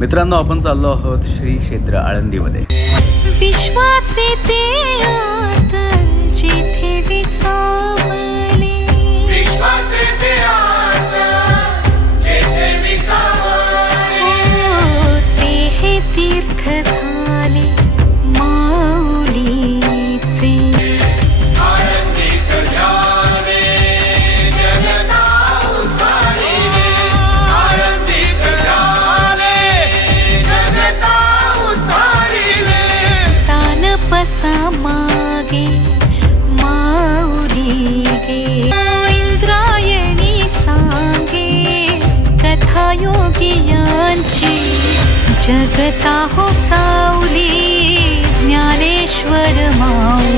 मित्रांनो, आपण चाललो आहोत श्री क्षेत्र आळंदीमध्ये. विश्वाचे ते आत जेथे विसावले, विश्वाचे ते आत जेथे विसावले, ते हे तीर्थ झाले माऊलीचे. आळंदीत झाले जनता उद्धारिले, आळंदीत झाले जनता उद्धारिले. तानपसा मागे माऊली गे, इंद्रायणी सांगे कथा योगियांची. जगता हो सावली ज्ञानेश्वर माऊली.